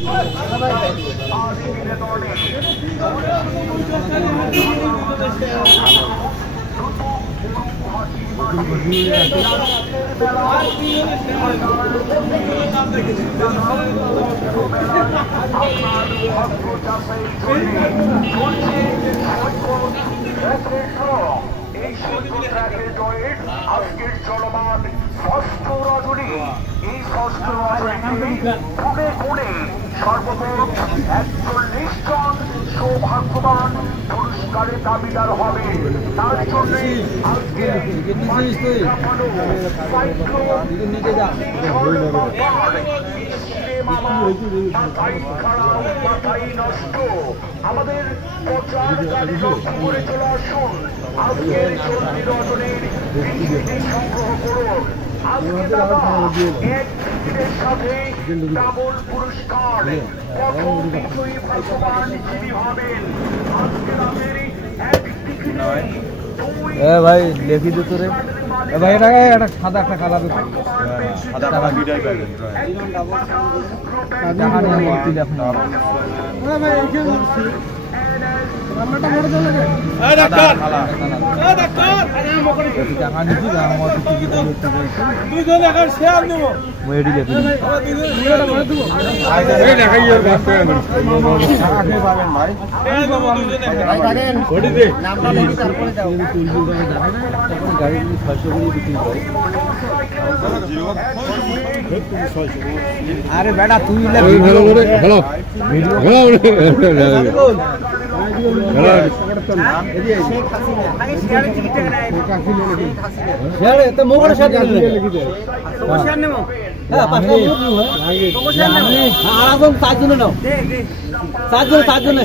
এই আজকের চলমান ষষ্ঠ রজনী, এই ষষ্ঠ রজনীতে গুণে গুণে সর্বমোট ৪১ জন সৌভাগ্যবান পুরস্কারের দাবিদার হবে। তার জন্য আজকে আমাদের প্রচার গাড়ি লক্ষ্য করে চলে আসুন। আজকের চলতি রজনীর সংগ্রহ করুন। আজকে দাদা এক টিকিটের সাথে ডাবল পুরস্কার। প্রথম বিজয়ী ভাগ্যবান যিনি হবেন আজকে রাতের এক টিকিটে ভাই লেখি দিত রে ভাই, এটা একটা সাদা একটা কালার সাদা কালার দুইটাই পাবেন। আরে বেটা তুই চারজন